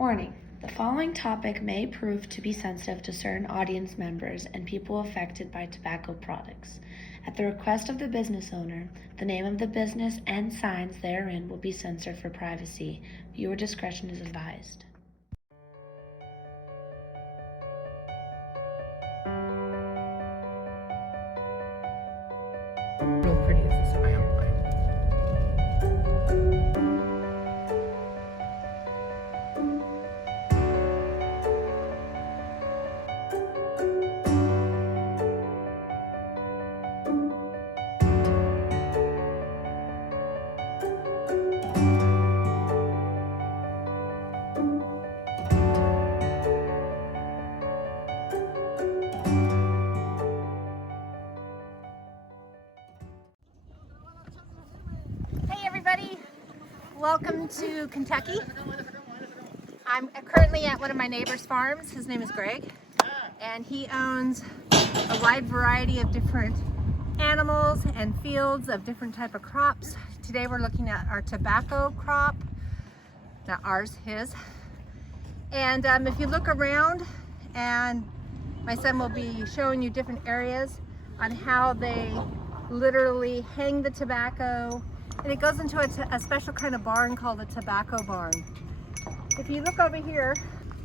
Warning: the following topic may prove to be sensitive to certain audience members and people affected by tobacco products. At the request of the business owner, the name of the business and signs therein will be censored for privacy. Viewer discretion is advised. Real pretty is this lamp. Hey everybody, welcome to Kentucky. I'm currently at one of my neighbor's farms. His name is Greg, and he owns a wide variety of different animals and fields of different type of crops. Today we're looking at our tobacco crop, not ours, his. And if you look around, and my son will be showing you different areas on how they literally hang the tobacco, and it goes into a special kind of barn called a tobacco barn. If you look over here,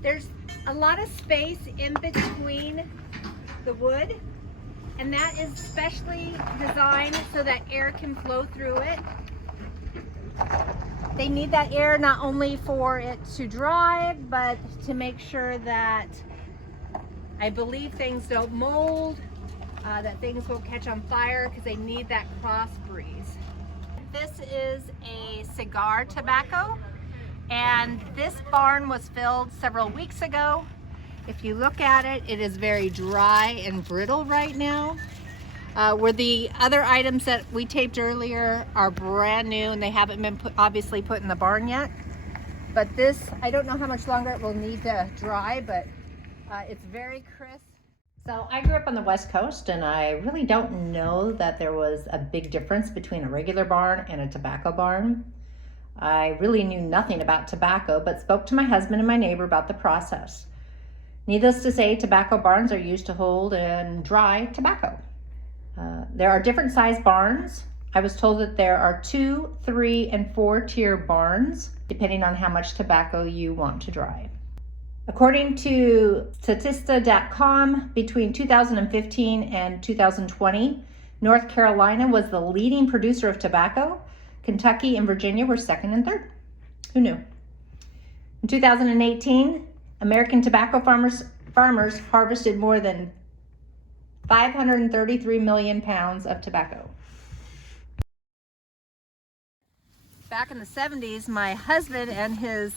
there's a lot of space in between the wood, and that is specially designed so that air can flow through it. They need that air not only for it to dry, but to make sure that, I believe, things don't mold, that things won't catch on fire, because they need that cross breeze. This is a cigar tobacco, and this barn was filled several weeks ago. If you look at it, it is very dry and brittle right now. Where the other items that we taped earlier are brand new and they haven't been obviously put in the barn yet. But this, I don't know how much longer it will need to dry, but it's very crisp. So I grew up on the West Coast, and I really don't know that there was a big difference between a regular barn and a tobacco barn. I really knew nothing about tobacco, but spoke to my husband and my neighbor about the process. Needless to say, tobacco barns are used to hold and dry tobacco. There are different size barns. I was told that there are 2, 3, and 4 tier barns, depending on how much tobacco you want to dry. According to Statista.com, between 2015 and 2020, North Carolina was the leading producer of tobacco. Kentucky and Virginia were second and third. Who knew? In 2018, American tobacco farmers harvested more than 533 million pounds of tobacco. Back in the 70s, my husband and his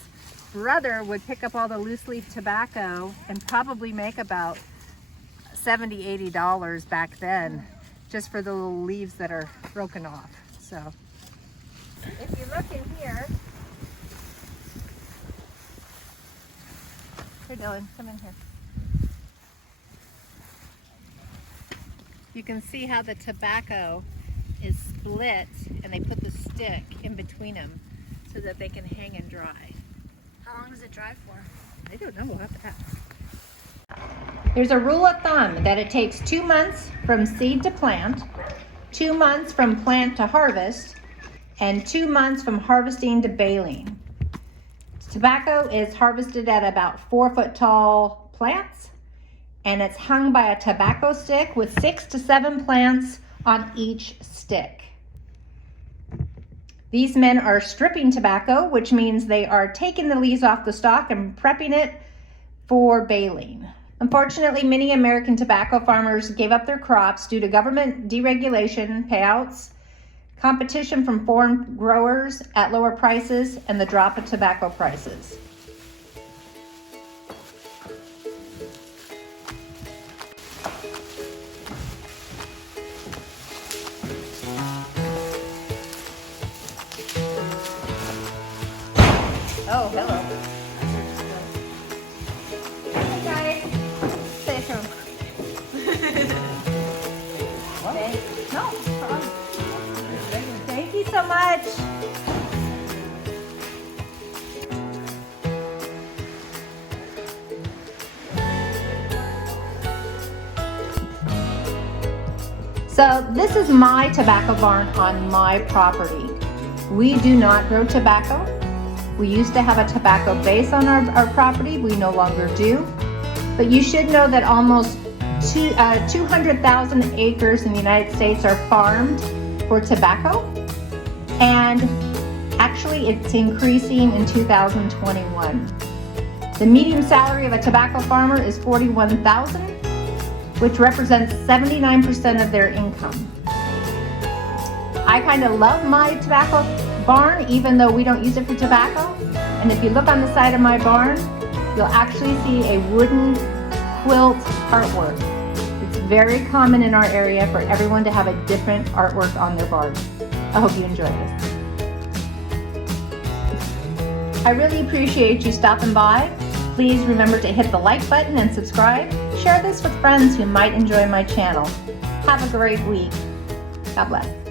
brother would pick up all the loose leaf tobacco and probably make about $70, $80 back then, just for the little leaves that are broken off. So if you look in here, Dylan, come in here. You can see how the tobacco is split, and they put the stick in between them so that they can hang and dry. How long does it dry for? I don't know, we'll have to ask. There's a rule of thumb that it takes 2 months from seed to plant, 2 months from plant to harvest, and 2 months from harvesting to baling. Tobacco is harvested at about 4 foot tall plants, and it's hung by a tobacco stick with 6 to 7 plants on each stick. These men are stripping tobacco, which means they are taking the leaves off the stalk and prepping it for baling. Unfortunately, many American tobacco farmers gave up their crops due to government deregulation, payouts, competition from foreign growers at lower prices, and the drop of tobacco prices. Oh, hello. Hey guys. Say hello. No problem. Thank you so much. So this is my tobacco barn on my property. We do not grow tobacco. We used to have a tobacco base on our property. We no longer do. But you should know that almost 200,000 acres in the United States are farmed for tobacco. And actually it's increasing in 2021. The median salary of a tobacco farmer is $41,000, which represents 79% of their income. I kind of love my tobacco barn, even though we don't use it for tobacco. And if you look on the side of my barn, you'll actually see a wooden quilt artwork. It's very common in our area for everyone to have a different artwork on their barn. I hope you enjoy this. I really appreciate you stopping by. Please remember to hit the like button and subscribe. Share this with friends who might enjoy my channel. Have a great week. God bless.